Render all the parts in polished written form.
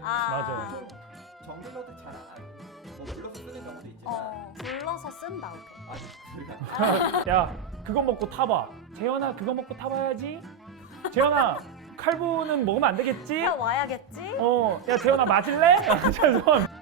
맞아요. 정글러도 뭐 불러서 쓰는 경우도 있지만 불러서 쓴다. 아직 야, 그거 먹고 타봐. 재현아, 그거 먹고 타봐야지. 재현아, 칼부는 먹으면 안 되겠지? 와야겠지? 야, 재현아, 맞을래? 죄송합니다.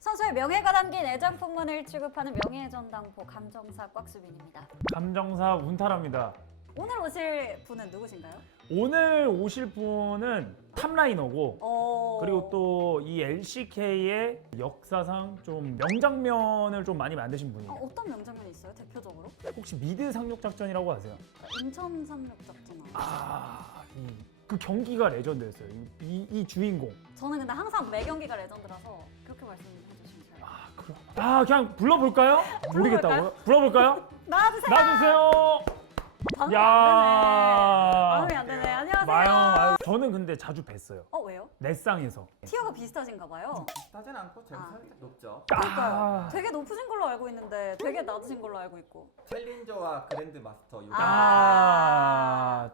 선수의 명예가 담긴 애장품만을 취급하는 명예전당포 감정사 꽉수빈입니다. 감정사 운타랍니다. 오늘 오실 분은 누구신가요? 오늘 오실 분은 탑라이너고 그리고 또 이 LCK의 역사상 좀 명장면을 좀 많이 만드신 분이에요. 어떤 명장면이 있어요? 대표적으로? 혹시 미드 상륙작전이라고 아세요? 인천 삼육작전. 그 경기가 레전드였어요. 이 주인공. 저는 근데 항상 매 경기가 레전드라서 그렇게 말씀해 주시면 돼요. 그냥 불러볼까요? 모르겠다고요? 불러볼까요? 나와주세요! 놔주세요. 반응이 야. 안 되네. 반응이 안 되네. 안녕하세요. 마영, 저는 근데 자주 뵀어요. 왜요? 넷상에서. 티어가 비슷하신가 봐요. 비슷하진 않고 제가 살짝 높죠. 그러니까요. 되게 높으신 걸로 알고 있는데 되게 낮으신 걸로 알고 있고. 챌린저와 그랜드 마스터 요거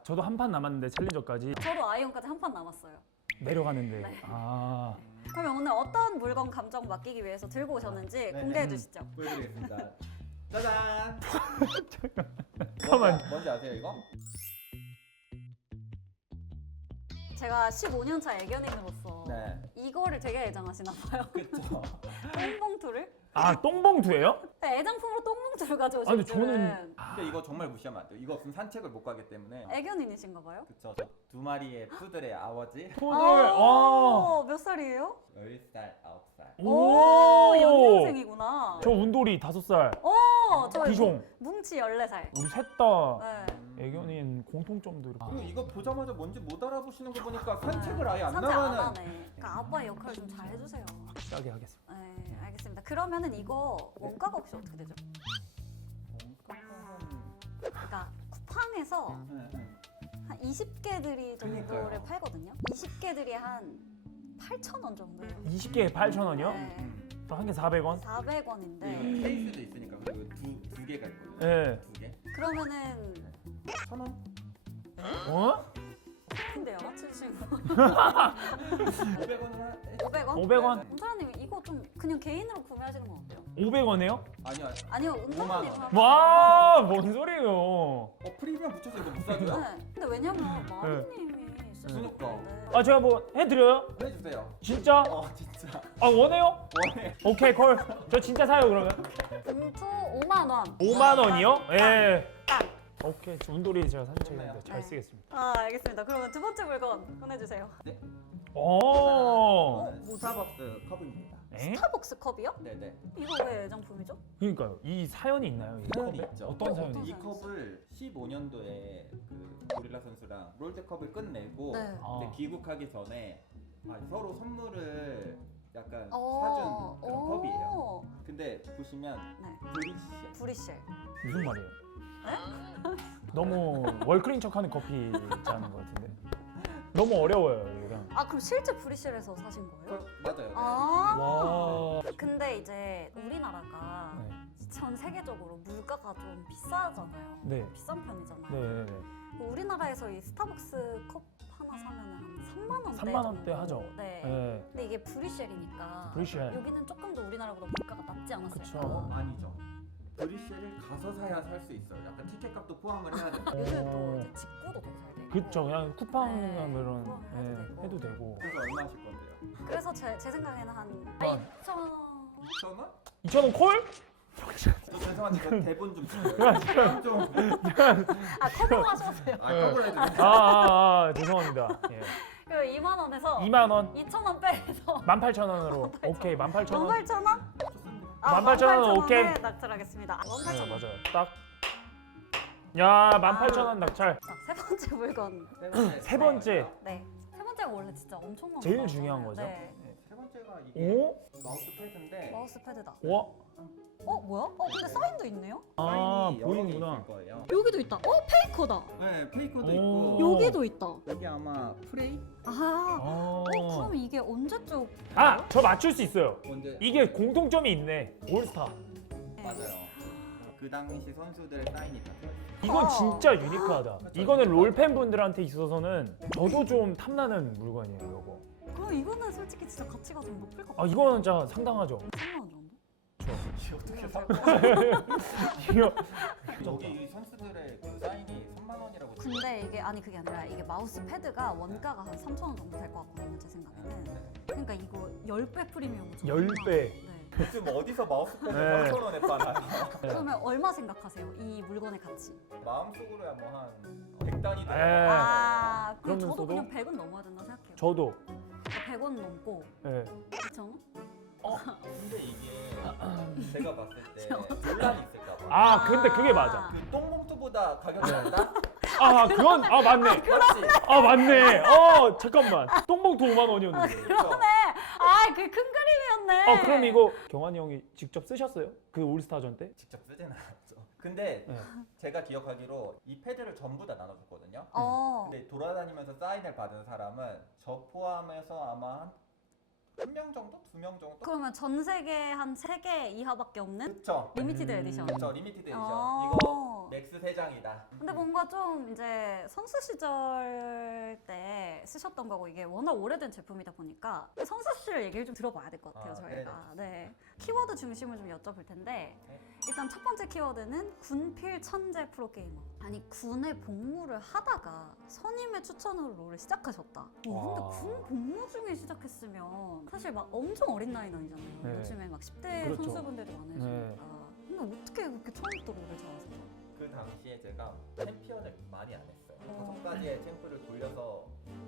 저도 한 판 남았는데 챌린저까지 저도 아이언까지 한 판 남았어요. 내려가는데. 네. 그러면 오늘 어떤 물건 감정 맡기기 위해서 들고 오셨는지 공개해 주시죠. 보여드리겠습니다. 짜잔! 잠깐만. 뭔지 아세요 이거? 제가 15년차 애견인으로서 네. 이거를 되게 애정하시나 봐요. 그쵸. 똥봉투를? 똥봉투예요? 네, 애장품으로 똥봉투를 가져오신 근데 분은 저는 근데 이거 정말 무시하면 안 돼요. 이거 없으면 산책을 못 가기 때문에. 애견인이신가 봐요? 그쵸. 저 두 마리의 푸들의 아버지. 푸들. 몇 살이에요? 10살, 9살. 오, 연년생이구나. 저 운돌이 5살. 저 비숑. 뭉치 14살. 우리 셋 다 네. 애견인 공통점도 이렇게. 그리고 이거 보자마자 뭔지 못 알아보시는 거 보니까 산책을 아예 안 산책 안 나가는. 하네. 그러니까 아빠의 역할을 좀 잘 해주세요. 확실하게 하겠습니다. 네, 알겠습니다. 그러면은 이거 원가가 혹시 어떻게 되죠? 그러니까 쿠팡에서 네, 네. 한 20개들이 정도를 그러니까요. 팔거든요. 20개들이 한 8,000원 정도예요. 20개에 8,000원이요? 네, 또 한 개 400원? 400원인데 이거 케이스도 있으니까 그리고 두 개가 있거든요. 네. 두 개. 그러면은 1,000원? 어? 근데요 맞추시고 500원을 한. 500원? 500원? 운사라님 이거 좀 그냥 개인으로 구매하시는 건 어때요? 500원이에요? 아니요. 아니요 운사라님 5만 원. 와, 뭔 소리예요? 프리미엄 붙여서 이거 못 사줘요? 네. 근데 왜냐면 마루님이 쓰시는 그러니까. 건데 제가 뭐 해드려요? 해주세요. 진짜? 진짜. 원해요? 원해. 오케이, 콜. 저 진짜 사요, 그러면. 봉투 5만 원. 5만 원이요? 예. 딱. 오케이, 저 운돌이 제가 사진 찍었는데 잘 네. 쓰겠습니다. 알겠습니다. 그러면 두 번째 물건 보내주세요. 네. 오. 스타벅스 컵입니다. 에? 스타벅스 컵이요? 네네. 이거 왜 애장품이죠? 그러니까요. 이 사연이 있나요? 이 사연이 컵에? 있죠. 어떤 사연이? 어떤 이 사연이 컵을 15년도에 그 고릴라 선수랑 롤드컵을 끝내고 네. 이제 귀국하기 전에 서로 선물을 약간 어. 사준 그런 오. 컵이에요. 근데 보시면 네. 브리시아. 브리쉘. 무슨 말이에요? 너무 월클인 척하는 커피 짜는 것 같은데. 너무 어려워요, 이거랑. 그럼 실제 브리쉘에서 사신 거예요? 맞아요. 와. 근데 이제 우리나라가 네. 전 세계적으로 물가가 좀 비싸잖아요. 네. 비싼 편이잖아요. 네네네. 우리나라에서 이 스타벅스 컵 하나 사면 한 3만 원대 3만 원대 하죠. 네. 네. 근데 이게 브리쉘이니까 브리쉘. 여기는 조금 더 우리나라보다 물가가 낮지 않았을까? 그쵸. 아니죠. 브리쉘을 가서 사야 살 수 있어요. 약간 티켓 값도 포함을 해야 돼요. 요즘 또 이제 직구도 되게 잘 되고. 그쵸, 그냥 쿠팡 네, 그런 쿠팡 해도 되고. 해도 되고. 그래서 얼마 하실 건데요? 그래서 제 생각에는 한 아. 2,000원. 2,000원? 2,000원 콜? 저 죄송한데 저 대본 좀 주세요. 좀. 컵으로 하셔도 돼요. 컵을 해드릴게요. 죄송합니다. 예. 그리고 2만 원에서 2만 원, 2,000원 빼서 18,000원으로. 오케이, 18,000원. 18,000원? 좋습니다. 18,000원 오케이. 낙찰하겠습니다. 18,000원. 네, 맞아요. 딱. 야, 18,000원 낙찰. 자, 세 번째 물건. 세 번째. 네. 세 번째가 원래 진짜 엄청난 제일 거잖아요. 중요한 거죠. 네. 네, 세 번째가 이게 오? 마우스 패드인데 마우스 패드다. 와. 뭐야? 근데 사인도 있네요? 사인이 여러 개 보이는구나. 있을 거예요. 여기도 있다. 페이커다. 네, 페이커도 오. 있고 여기도 있다. 여기 아마 프레이? 그럼 이게 언제적? 저 맞출 수 있어요. 뭔데? 이게 공통점이 있네. 올스타. 맞아요. 그 당시 선수들의 사인이 다 들어있어요. 이건 진짜 유니크하다. 이거는 롤 팬분들한테 있어서는 저도 좀 탐나는 물건이에요, 이거. 그럼 이거는 솔직히 진짜 가치가 좀 높을 것 아, 같아요. 이거는 진짜 상당하죠. 3만 원 정도? 이게 어떻게 사? 이거 여기 이 선수들의 그 사인이 3만 원이라고. 근데 이게 아니 그게 아니라 이게 마우스 패드가 원가가 한 3,000원 정도 될 것 같거든요, 제 생각에는. 그러니까 이거 10배 프리미엄. 10배. 네. 요즘 어디서 마우스패드 네. 3,000원에 파나요? 그러면 얼마 생각하세요? 이 물건의 가치? 마음속으로야 뭐 한 100단위 에. 아, 그럼 저도 그러면서도? 그냥 100은 넘어야 된다 생각해요. 저도. 100원 넘고 예. 2,000원? 근데 이게 제가 봤을 때 논란이 있을까 봐. 아, 근데 그게 맞아. 그 똥봉투보다 가격이 낮다? 아, 그건 맞네. 맞지? 아, 맞네. 잠깐만. 똥봉투 5만 원이었는데. 그러네. 아, 그 큰 그림이었네. 그럼 이거 경환이 형이 직접 쓰셨어요? 그 올스타전 때? 직접 쓰진 않았죠. 근데 네. 제가 기억하기로 이 패드를 전부 다 나눠줬거든요. 네. 근데 돌아다니면서 사인을 받은 사람은 저 포함해서 아마 한 명 정도? 2명 정도? 그러면 전 세계 한 3개 이하밖에 없는 그쵸? 리미티드 에디션. 그쵸, 리미티드 에디션. 어. 이거 맥스 3장이다. 근데 뭔가 좀 이제 선수 시절 때 쓰셨던 거고 이게 워낙 오래된 제품이다 보니까 선수 시절 얘기를 좀 들어봐야 될 것 같아요, 아, 저희가. 네. 키워드 중심을 좀 여쭤볼 텐데 네. 일단 첫 번째 키워드는 군필 천재 프로게이머. 아니 군에 복무를 하다가 선임의 추천으로 롤을 시작하셨다. 근데 와. 군 복무 중에 시작했으면 사실 막 엄청 어린 나이는 아니잖아요. 네. 요즘에 막 10대 그렇죠. 선수분들도 많으시니까. 근데 어떻게 그렇게 처음부터 롤을 잘하세요? 그 당시에 제가 챔피언을 많이 안 했어요. 어. 5가지의 챔프를 돌려서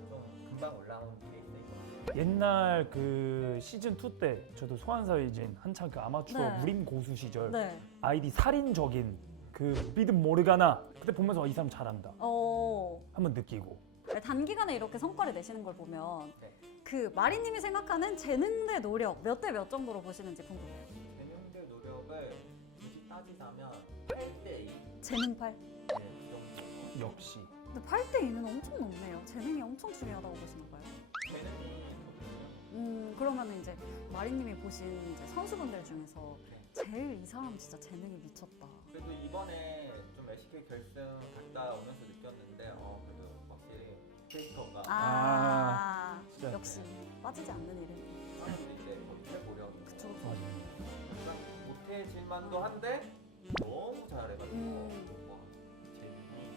좀 금방 올라온 케이스 있거든요. 옛날 그 시즌 2 때 저도 소환사의진 한창 그 아마추어 네. 무림 고수 시절 네. 아이디 살인적인 그 비드 모르가나 그때 보면서 이 사람 잘한다 한번 느끼고. 단기간에 이렇게 성과를 내시는 걸 보면 네. 그 마리님이 생각하는 재능 대 노력 몇 대 몇 정도로 보시는지 궁금해요. 재능들 노력을 굳이 따지자면 8대2 재능 8. 네, 그 정도. 역시. 근데 8대 2는 엄청 높네요. 재능이 엄청 중요하다고 보시나 봐요. 재능이 그러면 이제 마리님이 보신 이제 선수분들 중에서 제일 이 사람 진짜 재능이 미쳤다. 그래도 이번에 좀 LCK 결승 갔다 오면서 느꼈는데 그래도 확실히 페이커가 진짜. 역시 빠지지 않는 이름. 사람들이 이제 못해보려고 그쵸. 못해질만도 한데 너무 잘해가지고 재능이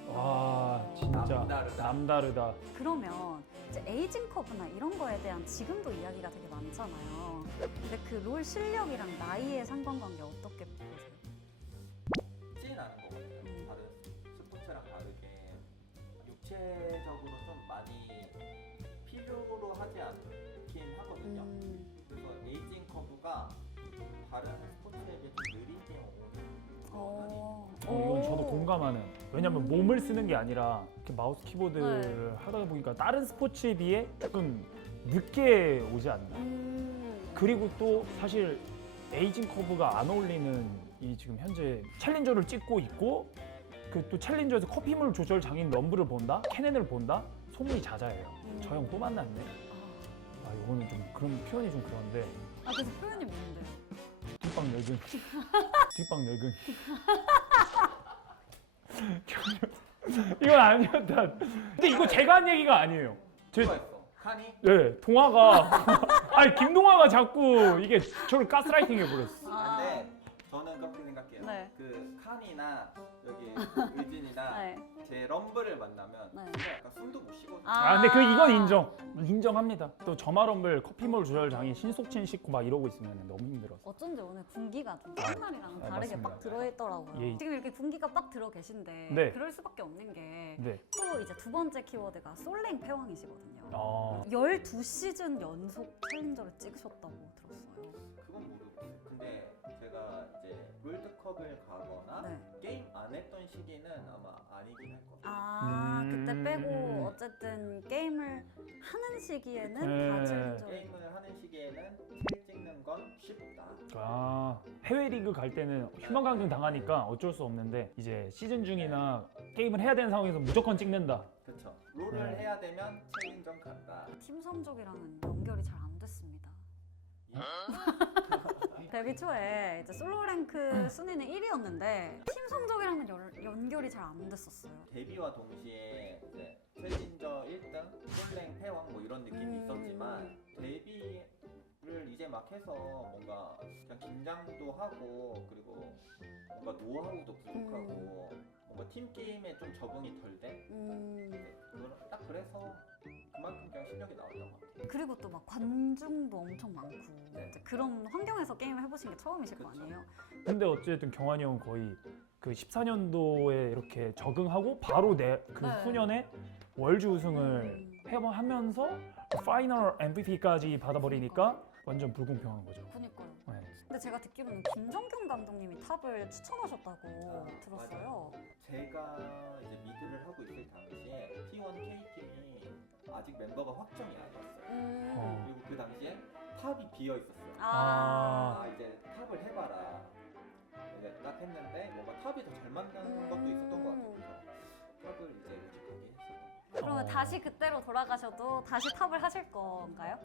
와 진짜 남다르다. 남다르다. 그러면 이제 에이징 커브나 이런 거에 대한 지금도 이야기가 되게 많잖아요. 근데 그 롤 실력이랑 나이의 상관관계 어떻게 보세요? 쉽진 않은 것 같아요. 다른 스포츠랑 다르게 육체적으로 좀 많이 필요로 하지 않긴 하거든요. 그래서 에이징 커브가 다른 스포츠에 비해 좀 느리게 오는 이건 저도 공감하는. 왜냐면 몸을 쓰는 게 아니라 이렇게 마우스 키보드를 하다 보니까 다른 스포츠에 비해 조금 늦게 오지 않나. 그리고 또 사실 에이징 커브가 안 어울리는 이 지금 현재 챌린저를 찍고 있고 그 또 챌린저에서 커피물 조절 장인 럼블을 본다? 케넨을 본다? 소문이 자자해요. 저 형 또 만났네. 이거는 좀 그런 표현이 좀 그런데 그래서 표현이 뭔데요? 뒷방 늙은 뒷방 늙은 이건 아니었다. 근데 이거 제가 한 얘기가 아니에요. 누가 있어? 칸이? 네, 동화가 아니 김동화가 자꾸 이게 저를 가스라이팅 해버렸어. 근데 저는 그렇게 생각해요. 네. 그 칸이나 여기 의진이나 네. 제 럼블을 만나면 네. 진짜 약간 숨도 못 쉬거든요. 근데 이건 인정합니다. 또 저마럼블 커피몰 조절 장인 신속친 씻고 막 이러고 있으면 너무 힘들었어. 어쩐지 오늘 군기가 좀 옛날이랑 다르게 맞습니다. 빡 들어있더라고요. 예. 지금 이렇게 군기가 빡 들어 계신데 네. 그럴 수밖에 없는 게 네. 또 이제 두 번째 키워드가 솔랭 패왕이시거든요. 12시즌 연속 챌린저를 찍으셨다고 들었어요. 그건 모르겠어요. 근데 제가 이제 롤드컵을 가거나 네. 게임 안 했던 시기는 아마 아니긴 할 거예요. 그때 빼고 어쨌든 게임을 하는 시기에는 네. 다 챌린저. 게임을 하는 시기에는 킬 찍는 건 쉽다. 해외 리그 갈 때는 휴먼 강등 당하니까 어쩔 수 없는데 이제 시즌 중이나 게임을 해야 되는 상황에서 무조건 찍는다. 그렇죠. 롤을 네. 해야 되면 챌린전 간다. 팀 성적이랑은 연결이 잘 안 됐습니다. 데뷔 초에 이제 솔로 랭크 순위는 1위였는데 팀 성적이랑은 연결이 잘 안 됐었어요. 데뷔와 동시에 이제 최진저 1등, 솔랭 패왕 뭐 이런 느낌이 있었지만 데뷔를 이제 막 해서 뭔가 그냥 긴장도 하고 그리고 뭔가 노하우도 부족하고 뭔가 팀 게임에 좀 적응이 덜 돼. 딱 그래서 그만큼 그냥 실력이 나왔던 것 같아요. 그리고 또 막 관중도 엄청 많고 네. 이제 그런 환경에서 게임을 해보신 게 처음이실 거 그쵸. 아니에요? 근데 어쨌든 경환이 형은 거의 그 14년도에 이렇게 적응하고 바로 그 네. 후년에 월주 우승을 하면서 파이널 MVP까지 받아버리니까 완전 불공평한 거죠. 그니까요. 네. 근데 제가 듣기로는 김정균 감독님이 탑을 추천하셨다고 들었어요. 제가 이제 미드를 하고 있을 당시에 T1 K팀이 아직 멤버가 확정이 아니었어요. 그리고 그 당시에 탑이 비어 있었어요. 아. 이제 탑을 해봐라. 이제 딱 했는데 뭔가 탑이 더 잘 맞는 것도 있었던 것 같아요. 그래서 탑을 이제 일찍하게 했어요. 그러면 다시 그때로 돌아가셔도 다시 탑을 하실 건가요?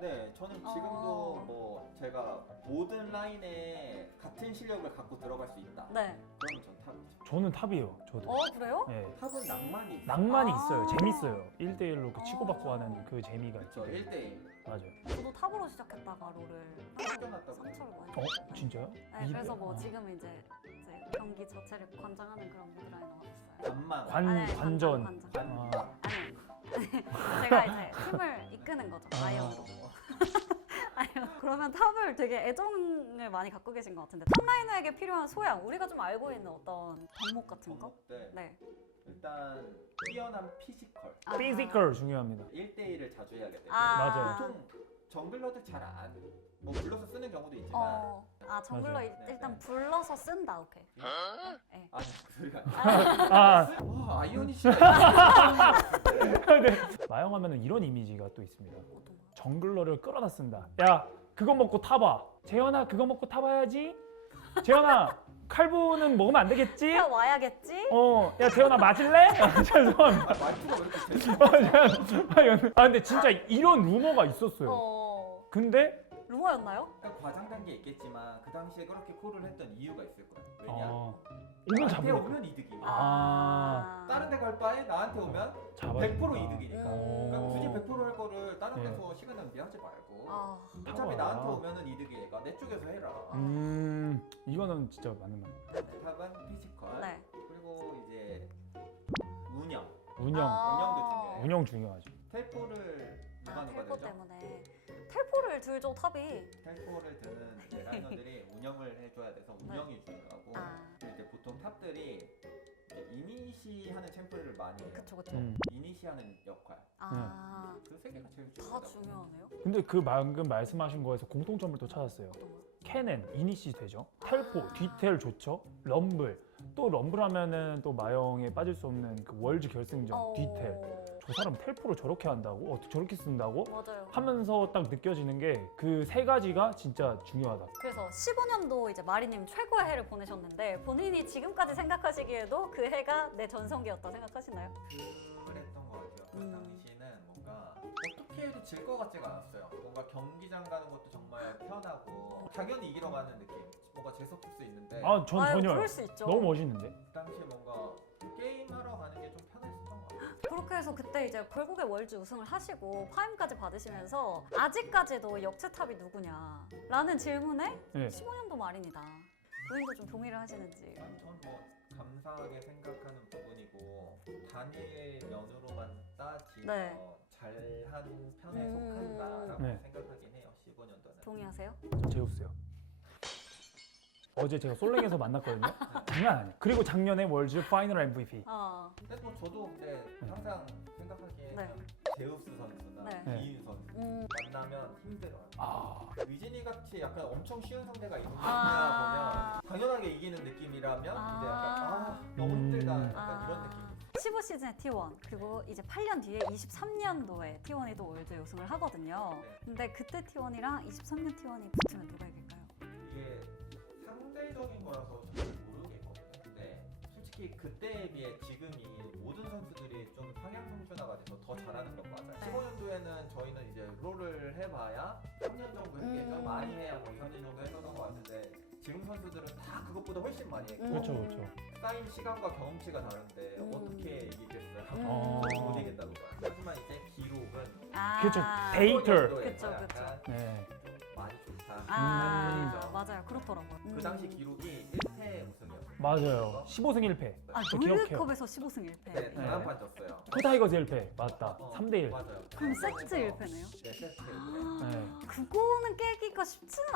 네, 저는 지금도 뭐 제가 모든 라인에 같은 실력을 갖고 들어갈 수 있다. 네. 그러면 전 탑이죠. 저는 탑이에요. 저도. 그래요? 네. 탑은 낭만이 있어요. 낭만이 아. 있어요. 재밌어요. 1대1로 그 치고받고 하는 그 재미가 그렇죠. 있죠. 1대1. 맞아요. 저도 탑으로 시작했다가 롤을 쫓겨났다고. 상처를 많이 어? 받았어요. 진짜요? 네, 그래서 뭐 지금은 이제 경기 자체를 관장하는 그런 미드라이너가 됐어요. 반만. 관전. 관장. 아. 아니, 제가 이제 팀을 이끄는 거죠. 아이언으로. 그러면 탑을 되게 애정을 많이 갖고 계신 것 같은데 탑라이너에게 필요한 소양, 우리가 좀 알고 있는 어떤 덕목 같은 거? 네. 네. 일단 뛰어난 피지컬. 아. 피지컬 중요합니다. 1대1을 자주 해야 되기 때문에 맞아요. 보통 정글러들 잘 안, 뭐 불러서 쓰는 경우도 있지만 정글러 맞아요. 일단 불러서 쓴다. 오케이. 네. 아니 그 소리가 아니야. 아, 와 아이오니 씨가 네. 마영하면은 이런 이미지가 또 있습니다. 어떤 거요? 정글러를 끌어다 쓴다. 야, 그거 먹고 타봐. 재현아, 그거 먹고 타봐야지. 재현아, 칼부는 먹으면 안 되겠지? 와야겠지? 야, 재현아 맞을래? 죄송합니다. 말투가 왜 이렇게 돼? 근데 진짜 이런 루머가 있었어요. 근데 루머였나요? 과장된 게 있겠지만 그 당시에 그렇게 콜을 했던 이유가 있을 거야. 왜냐? 오면 나한테 잡으니까. 오면 이득이야. 아. 다른 데 갈 바에 나한테 오면 잡아주니까. 100% 이득이니까. 오. 그러니까 굳이 100%할 거를 다른 네. 데서 시간 낭비하지 말고 어차피 타봐라. 나한테 오면은 이득이니까 내 쪽에서 해라. 이거는 진짜 맞는 말. 탑은 피지컬. 네. 그리고 이제 운영. 운영도 중요해요. 운영 중요하죠. 텔포를 누가 텔포 되죠? 때문에 텔포를 들죠 탑이. 텔포를 드는 이제 라이너들이 운영을 해줘야 돼서 운영이 중요하고 그리고 이제 보통 탑들이 이제 이니시하는 챔프를 많이 해요. 그쵸. 이니시하는 역할. 그 세 개가 제일 다 중요하다고. 중요하네요. 근데 그 방금 말씀하신 거에서 공통점을 또 찾았어요. 어떤 거요? 캐넨, 이니시 되죠. 텔포, 뒤텔 좋죠. 럼블. 또 럼블 하면은 또 마영에 빠질 수 없는 그 월즈 결승전 뒤텔. 저 사람 텔포를 저렇게 한다고? 어떻게 저렇게 쓴다고? 맞아요. 하면서 딱 느껴지는 게 그 세 가지가 진짜 중요하다. 그래서 15년도 이제 마리님 최고의 해를 보내셨는데 본인이 지금까지 생각하시기에도 그 해가 내 전성기였다 생각하시나요? 그랬던 것 같아요. 그 당시에는 뭔가 어떻게 해도 질 것 같지가 않았어요. 뭔가 경기장 가는 것도 정말 편하고 당연히 이기러 가는 느낌. 뭔가 재수없을 수 있는데 전 전혀요. 그럴 수 있죠. 너무 멋있는데? 그 당시에 뭔가 게임하러 가는 게 좀 편했었던 것 같아요. 그렇게 해서 그때 이제 결국에 월즈 우승을 하시고 파임까지 받으시면서 아직까지도 역체탑이 누구냐 라는 질문에 네. 15년도 말입니다. 본인도 좀 동의를 하시는지. 전 뭐 감사하게 생각하는 부분이고 단일 면으로만 따지면 네. 잘한 편에 속한다라고 네. 생각하긴 해요. 15년도는. 동의하세요? 제우스요. 어제 제가 솔랭에서 만났거든요. 장난 아니에요. 그리고 작년에 월즈 파이널 MVP. 근데 뭐 저도 근데 항상 생각하기에 네. 제우스 선수나 네. 이인 선수 만나면 힘들어요. 위진이 같이 약간 엄청 쉬운 상대가 있는 상대라 보면 당연하게 이기는 느낌이라면 이제 약간 너무 힘들다 약간 이런 느낌. 15시즌의 T1 그리고 이제 8년 뒤에 23년도에 T1이 또 월드 우승을 하거든요. 네. 근데 그때 T1이랑 23년 T1이 붙으면 누가 이길까요? 이게 상대적인 거라서 잘 모르겠거든요. 근데 솔직히 그때에 비해 지금이 모든 선수들이 좀 상향 평준화가 돼서 더 잘하는 건 맞아요. 네. 15년도에 이후에는 저희는 이제 롤을 해봐야 3년 정도 했겠죠. 많이 해야 뭐 2, 3년 정도 했었던 것 같은데 지금 선수들은 다 그것보다 훨씬 많이 했고 그렇죠, 그렇죠. 쌓인 시간과 경험치가 다른데 어떻게 이기겠어요? 못 이긴다고 봐요. 하지만 이제 기록은 그렇죠. 아, 데이터. 그쵸, 약간 그쵸. 네. 좀 많이 좋다. 아, 맞아요. 그렇더라고요. 그 당시 기록이 1패 우승이었어요. 맞아요. 15승 1패. 아, 저 기억해요. 롤드컵에서 15승 1패. 네, 단판판 졌어요. 코타이거즈 1패. 맞다. 3대1. 맞아요. 그럼 세트 1패네요? 네, 세트 1패. 네. 그거는 깨기가 쉽지는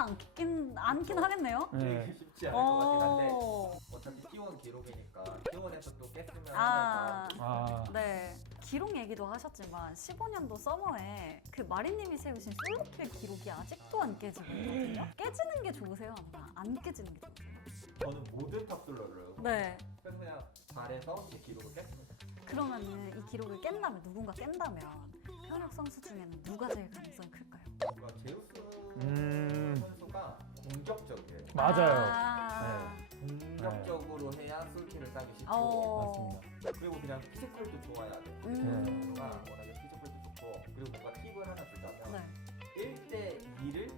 않긴 하겠네요. 네. 쉽지 않을 것 같긴 한데 어. 어차피 T1 기록이니까 T1에서 또 깼으면 아, 하면서 아, 네. 기록 얘기도 하셨지만 15년도 서머에 그 마리님이 세우신 솔로킬 기록이 아직도 안 깨지고 있거든요. 깨지는 게 좋으세요? 아니면 안 깨지는 게 좋으세요? 저는 모든 탑솔러를 네. 그래서 그냥 잘해서 제 기록을 깼습니다. 그러면은 이 기록을 깬다면 누군가 깬다면 현역 선수 중에는 누가 제일 가능성이 클까요? 뭔가 제우스 선수가 공격적이에요. 맞아요. 아, 공격적으로 해야 술키를 따기 쉽고 맞습니다. 그리고 그냥 피지컬도 좋아야 돼. 음. 워낙에 피지컬도 좋고 그리고 뭔가 팁을 하나 주자면 네. 1대2를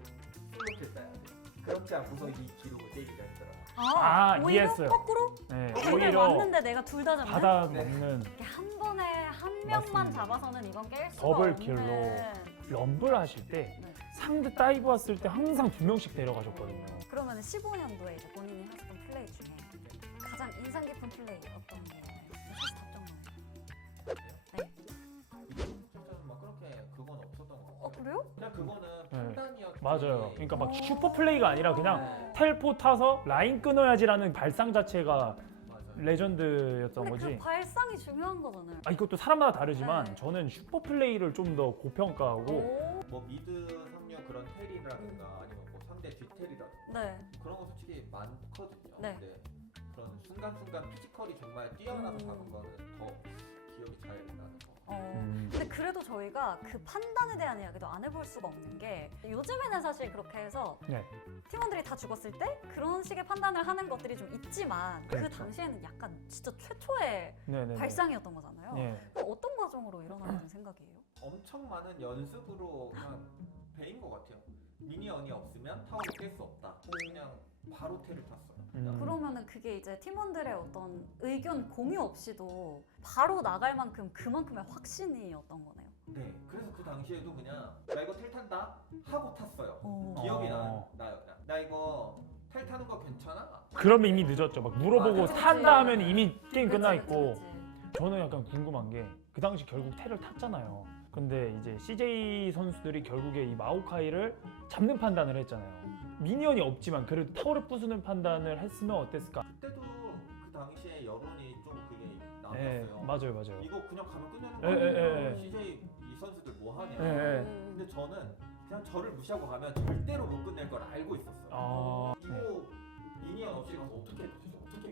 솔로킬 따야 돼. 그렇지 않고서 이 기록을 깨기가 힘들어요. 아, 오히려 이해했어요. 거꾸로? 네. 오히려 오히려 왔는데 내가 둘 다 잡는? 바닥 네. 먹는 이렇게 한 번에 한 명만 맞습니다. 잡아서는 이건 깰 수가 더블 없는. 킬로. 럼블 하실 때 네. 상대 다이브 왔을 때 항상 2명씩 데려가셨거든요. 그러면 15년도에 이제 본인이 하셨던 플레이 중에 가장 인상 깊은 플레이 어떤 게 사실 답정너예요? 네. 진짜 막 그렇게 그건 없었던 것 같아요. 그래요? 그냥 그거는 네. 판단이었지. 맞아요. 그러니까 막 어. 슈퍼 플레이가 아니라 그냥 네. 텔포 타서 라인 끊어야지라는 발상 자체가 맞아요. 레전드였던 근데 거지. 그 발상이 중요한 거잖아요. 아, 이것도 사람마다 다르지만 네. 저는 슈퍼 플레이를 좀 더 고평가하고 오. 뭐 미드 상류 그런 텔이라든가 아니면 뭐 상대 뒤텔이라든가 네. 그런 거 솔직히 많거든요. 네. 근데 그런 순간순간 피지컬이 정말 뛰어나서 가는 거는 더 기억이 잘 나는 거. 근데 그래도 저희가 그 판단에 대한 이야기도 안 해볼 수가 없는 게 요즘에는 사실 그렇게 해서 네. 팀원들이 다 죽었을 때 그런 식의 판단을 하는 것들이 좀 있지만 그 그렇죠. 당시에는 약간 진짜 최초의 네네. 발상이었던 거잖아요. 네. 어떤 과정으로 일어나는 생각이에요? 엄청 많은 연습으로 그냥 배인 것 같아요. 미니언이 없으면 타워를 깰 수 없다. 그냥 바로 텔을 탔어요. 그러면은 그게 이제 팀원들의 어떤 의견 공유 없이도 바로 나갈 만큼 그만큼의 확신이었던 거네요. 네. 그래서 그 당시에도 그냥 나 이거 텔 탄다 하고 탔어요. 오. 기억이 어. 나요. 그냥. 나 이거 텔 타는 거 괜찮아? 그러면 이미 늦었죠. 막 물어보고 맞아. 탄다 하면 이미 게임 끝나 그치, 있고. 그치, 그치. 저는 약간 궁금한 게 그 당시 결국 텔을 탔잖아요. 근데 이제 CJ 선수들이 결국에 이 마오카이를 잡는 판단을 했잖아요. 미니언이 없지만 그래도 타워를 부수는 판단을 했으면 어땠을까? 그때도 그 당시에 여론이 좀 그게 네, 남았어요. 맞아요, 맞아요. 이거 그냥 가면 끝내는 예, 예, 거야. 예. CJ 이 선수들 뭐 하냐. 예, 예. 근데 저는 그냥 저를 무시하고 가면 절대로 못 끝낼 걸 알고 있었어요. 아, 이거 미니언 없이 가서 어떻게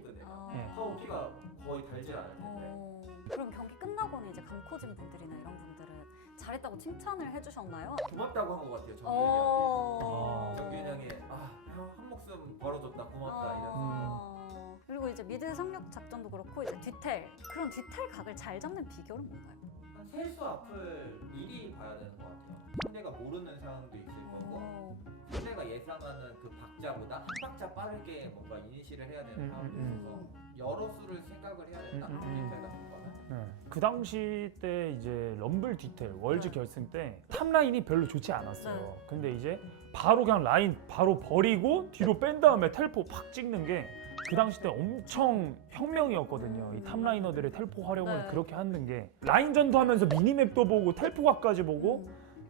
끝내나. 네. 타워 피가 거의 달질 않을 텐데. 그럼 경기 끝나고는 이제 강코진 분들이나 이런 분들은 잘했다고 칭찬을 해주셨나요? 고맙다고 한 것 같아요. 어. 정균이 형이 한 목숨 벌어줬다 고맙다 이랬어요. 그리고 이제 미드 상륙 작전도 그렇고 이제 뒤텔 그런 뒤텔 각을 잘 잡는 비결은 뭔가요? 한 세수 앞을 미리 봐야 되는 것 같아요. 상대가 모르는 상황도 있을 거고 상대가 예상하는 그 박자보다 한 박자 빠르게 뭔가 이니시를 해야 되는 상황이 있어서 여러 수를 생각을 해야 된다. 디테일 같은 거는. 네. 그 당시 때 이제 럼블 디테일 월즈 네. 결승 때 탑라인이 별로 좋지 않았어요. 네. 근데 이제 바로 그냥 라인 바로 버리고 뒤로 뺀 다음에 텔포 팍 찍는 게 그 당시 때 엄청 혁명이었거든요. 이 탑라이너들의 텔포 활용을 네. 그렇게 하는 게 라인전도 하면서 미니맵도 보고 텔포각까지 보고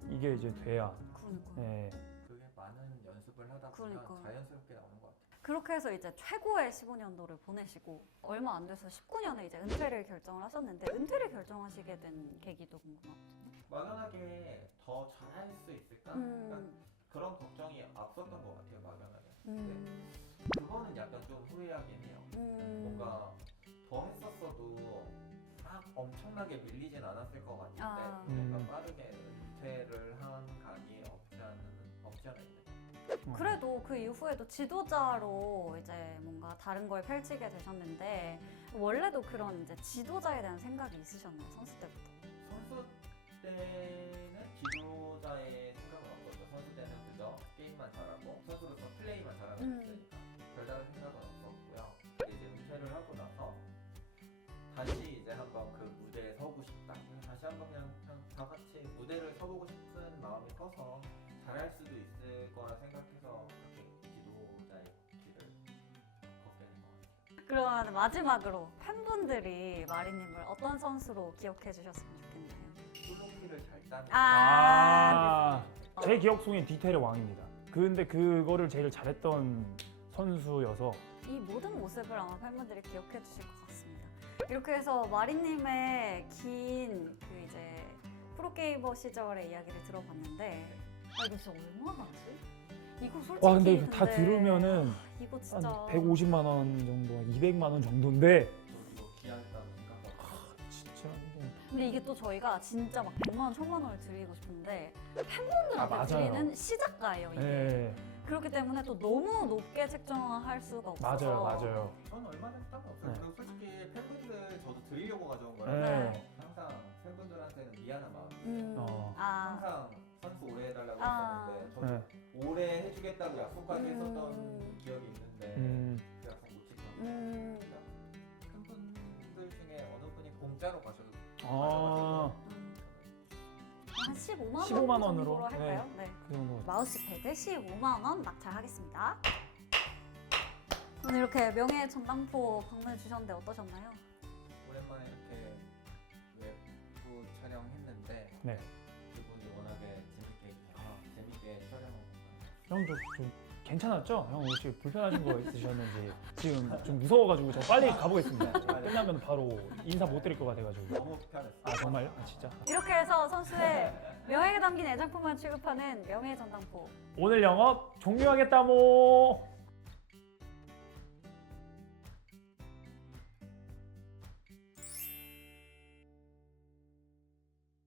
이게 이제 돼야. 그러니까. 네. 그게 많은 연습을 하다 보면 그러니까요. 자연스럽게 나오는 것 같아요. 그렇게 해서 이제 최고의 15년도를 보내시고 얼마 안 돼서 19년에 이제 은퇴를 결정을 하셨는데 은퇴를 결정하시게 된 계기도 궁금하거든요. 막연하게 더 잘할 수 있을까? 그러니까 그런 걱정이 앞섰던 것 같아요. 막연하게. 그거는 약간 좀 후회하긴 해요. 뭔가 더 했었어도 막 엄청나게 밀리진 않았을 것 같은데 뭔가 빠르게 은퇴를 한 각이 없지 않아 있는. 그래도 그 이후에도 지도자로 이제 뭔가 다른 걸 펼치게 되셨는데 원래도 그런 이제 지도자에 대한 생각이 있으셨나요? 선수 때부터? 선수 때는 지도자의 생각은 없었죠. 선수 때는 그저 게임만 잘하고 선수로서 플레이만 잘하면 됐으니까 별다른 생각은 없었고요. 근데 이제 은퇴를 하고 나서 다시 이제 한번 그 무대에 서고 싶다. 다시 한번 그냥 다 같이 무대를 서보고 싶은 마음이 커서 잘할 수도 있을 거라 생각해서 그렇게 지도자의 길을 걷게 된 것 같아요. 그러면 마지막으로 팬분들이 마리님을 어떤 선수로 기억해 주셨으면 좋겠나요? 솔로키를 잘 따는 제 기억 속엔 디테일의 왕입니다. 근데 그거를 제일 잘했던 선수여서 이 모든 모습을 아마 팬분들이 기억해 주실 것 같습니다. 이렇게 해서 마리님의 긴 그 이제 프로게이머 시절의 이야기를 들어봤는데 이거 진짜 얼마나 하지? 이거 솔직히 와 근데 이거 다 들으면은 이거 한 진짜 150만 원 정도, 200만 원 정도인데 저도 기한했다고 생각하고 진짜 근데 이게 또 저희가 진짜 막 100만 원, 1000만 원을 드리고 싶은데 아, 팬분들한테 맞아요. 드리는 시작가예요 이게. 네, 그렇기 때문에 또 너무 높게 책정할 수가 없어서 맞아요. 저는 얼마나 상관없어요. 네. 그리고 솔직히 팬분들 저도 드리려고 가져온 거라서 네. 항상 팬분들한테는 미안한 마음이 항상 선수 오래 해달라고 했었는데 저도 네. 오래 해주겠다고 약속까지 했었던 기억이 있는데 그 약속 못 지켰어요. 팬분들 중에 어느 분이 공짜로 가셔도 한 15만 원 15만 원으로? 정도로 할까요? 네. 그 정도. 마우스패드 15만 원 낙찰하겠습니다. 오늘 이렇게 명예 전당포 방문해 주셨는데 어떠셨나요? 오랜만에 이렇게 웹부 촬영했는데 네. 그분이 워낙에 재밌게 촬영한 형 좀 괜찮았죠? 형 혹시 불편하신 거 있으셨는지 지금 좀 무서워가지고 저 빨리 가보겠습니다. 끝나면 바로 인사 못 드릴 것 같아가지고. 너무 편했어요. 아 정말요? 아 진짜? 이렇게 해서 선수의 명예가 담긴 애장품만 취급하는 명예 전당포 오늘 영업 종료하겠다모.